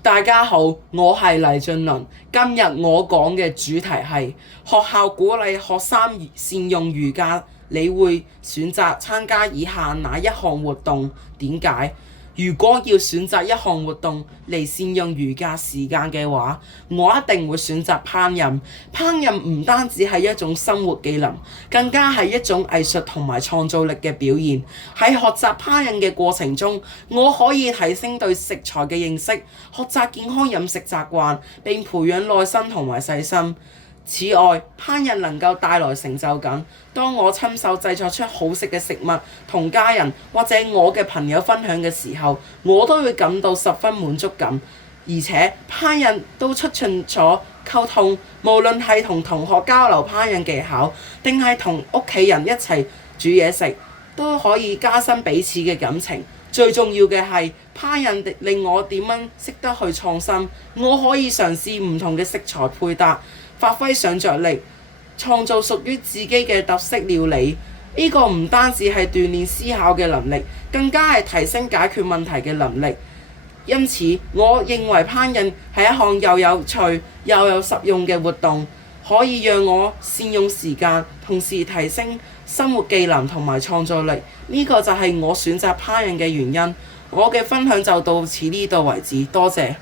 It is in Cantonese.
大家好，我係黎俊倫。今日我講嘅主題係學校鼓勵學生善用餘假，你會選擇參加以下哪一項活動？點解？如果要選擇一項活動嚟善用餘假時間嘅話，我一定會選擇烹飪。烹飪唔單止係一種生活技能，更加係一種藝術同埋創造力嘅表現。喺學習烹飪嘅過程中，我可以提升對食材嘅認識，學習健康飲食習慣，並培養耐心同埋細心。此外，烹飪能夠帶來成就感。當我親手製作出好食嘅食物，同家人或者我嘅朋友分享嘅時候，我都會感到十分滿足感。而且烹飪都促進咗溝通，無論係同同學交流烹飪技巧，定係同屋企人一齊煮嘢食，都可以加深彼此嘅感情。最重要嘅係烹飪令我點樣識得去創新，我可以嘗試唔同嘅食材配搭，發揮想像力，創造屬於自己嘅特色料理。呢個唔單止係鍛鍊思考嘅能力，更加係提升解決問題嘅能力。因此，我認為烹飪係一項又有趣又有實用嘅活動，可以讓我善用時間，同時提升生活技能同埋創造力。呢個就係我選擇烹飪嘅原因。我嘅分享就到此呢度為止，多謝。